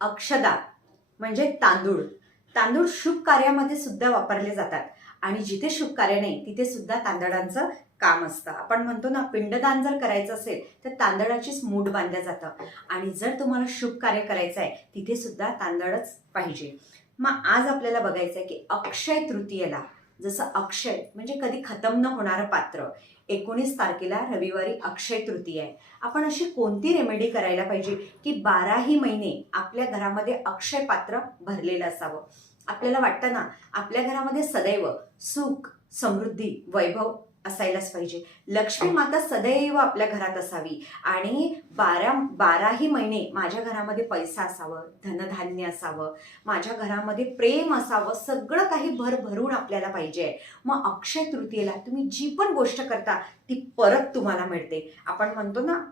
अक्षदा म्हणजे तांदूळ. तांदूळ शुभ कार्यामध्ये सुद्धा वापरले जातात आणि जिथे शुभ कार्य नाही तिथे सुद्धा तांदळांचं काम असतं. आपण म्हणतो ना, पिंडदान जर करायचं असेल तर तांदळाचीच मूठ बांधल्या जातं आणि जर तुम्हाला शुभ कार्य करायचं आहे तिथे सुद्धा तांदळच पाहिजे. मग आज आपल्याला बघायचं आहे की अक्षय तृतीयेला, जसं अक्षय म्हणजे कधी खतम न होणारं पात्र, 19 तारखेला रविवारी अक्षय तृतीय आहे. आपण अशी कोणती रेमेडी करायला पाहिजे की 12ही महिने आपल्या घरामध्ये अक्षय पात्र भरलेलं असावं. आपल्याला वाटतं ना, आपल्या घरामध्ये सदैव सुख, समृद्धी, वैभव असायलाच पाहिजे. लक्ष्मी माता सदैव आपल्या घरात असावी आणि 12ही महिने माझ्या घरामध्ये पैसा असावं, धनधान्य असावं, माझ्या घरामध्ये प्रेम असावं, सगळं काही भरभरून आपल्याला पाहिजे. मग अक्षय तृतीयेला तुम्ही जी पण गोष्ट करता ती परत तुम्हाला मिळते. आपण म्हणतो ना,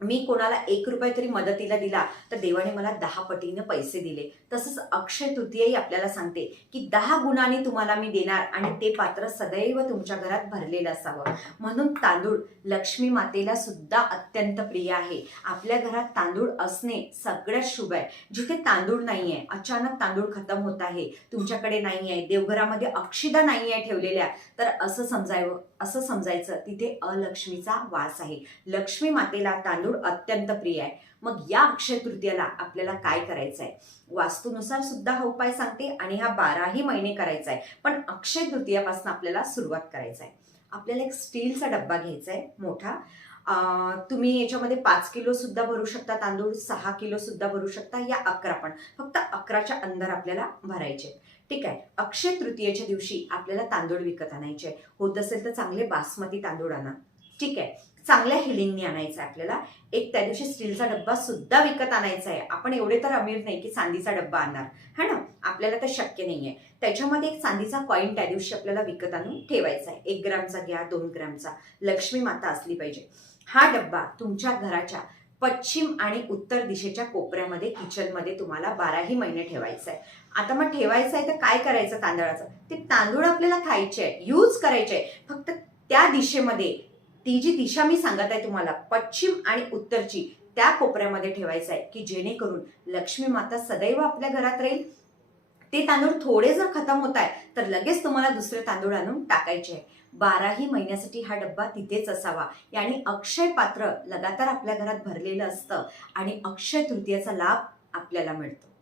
मी कोणाला 1 रुपया तरी मदतीला दिला तर देवाने मला 10 पटीने पैसे दिले. तसंच अक्षय तृतीयाही आपल्याला सांगते की 10 गुणांनी तुम्हाला मी देणार आणि ते पात्र सदैव तुमच्या घरात भरलेलं असावं. म्हणून तांदूळ लक्ष्मी मातेला सुद्धा अत्यंत प्रिय आहे. आपल्या घरात तांदूळ असणे सगळ्यात शुभ आहे. जिथे तांदूळ नाही आहे, अचानक तांदूळ खतम होत आहे, तुमच्याकडे नाही आहे, देवघरामध्ये अक्षिदा नाही आहे ठेवलेल्या, तर असं समजायचं तिथे अलक्ष्मीचा वास आहे. लक्ष्मी मातेला तांदूळ अत्यंत प्रिय आहे. मग या अक्षय तृतीयेला आपल्याला काय करायचं आहे, वास्तूनुसार सुद्धा हा उपाय सांगते आणि हा 12ही महिने करायचा आहे. पण अक्षय तृतीयापासून आपल्याला सुरुवात करायचं आहे. आपल्याला एक स्टीलचा डब्बा घ्यायचा आहे मोठा. तुम्ही याच्यामध्ये 5 किलो सुद्धा भरू शकता तांदूळ, 6 किलो सुद्धा भरू शकता, या 11 पण, फक्त 11च्या अंदर आपल्याला भरायचे. ठीक आहे. अक्षय तृतीयेच्या दिवशी आपल्याला तांदूळ विकत आणायचे. होत असेल तर चांगले बासमती तांदूळ आणा. ठीक आहे. चांगल्या हिलिंगनी आणायचं आहे आपल्याला. एक त्या दिवशी स्टीलचा डब्बा सुद्धा विकत आणायचा आहे. आपण एवढे तर अमीर नाही की चांदीचा डब्बा आणणार, है ना, आपल्याला तर शक्य नाहीये. त्याच्यामध्ये एक चांदीचा कॉईन त्या दिवशी आपल्याला विकत आणून ठेवायचा आहे. 1 ग्रामचा घ्या, 2 ग्रामचा. लक्ष्मी माता असली पाहिजे. हा डब्बा तुमच्या घराच्या पश्चिम आणि उत्तर दिशेच्या कोपऱ्यामध्ये, किचनमध्ये तुम्हाला 12ही महिने ठेवायचं आहे. आता मग ठेवायचं आहे तर काय करायचं तांदळाचं, ते तांदूळ आपल्याला खायचे आहे, यूज करायचे आहे. फक्त त्या दिशेमध्ये, ती जी दिशा मी सांगत आहे तुम्हाला, पश्चिम आणि उत्तरची, त्या कोपऱ्यामध्ये ठेवायचं आहे की जेणेकरून लक्ष्मी माता सदैव आपल्या घरात राहील. ते तांदूळ थोडे जर खतम होत आहे तर लगेच तुम्हाला दुसरे तांदूळ आणून टाकायचे आहे. 12ही महिन्यासाठी हा डब्बा तिथेच असावा. याने अक्षय पात्र लगातार आपल्या घरात भरलेलं असतं आणि अक्षय तृतीयेचा लाभ आपल्याला मिळतो.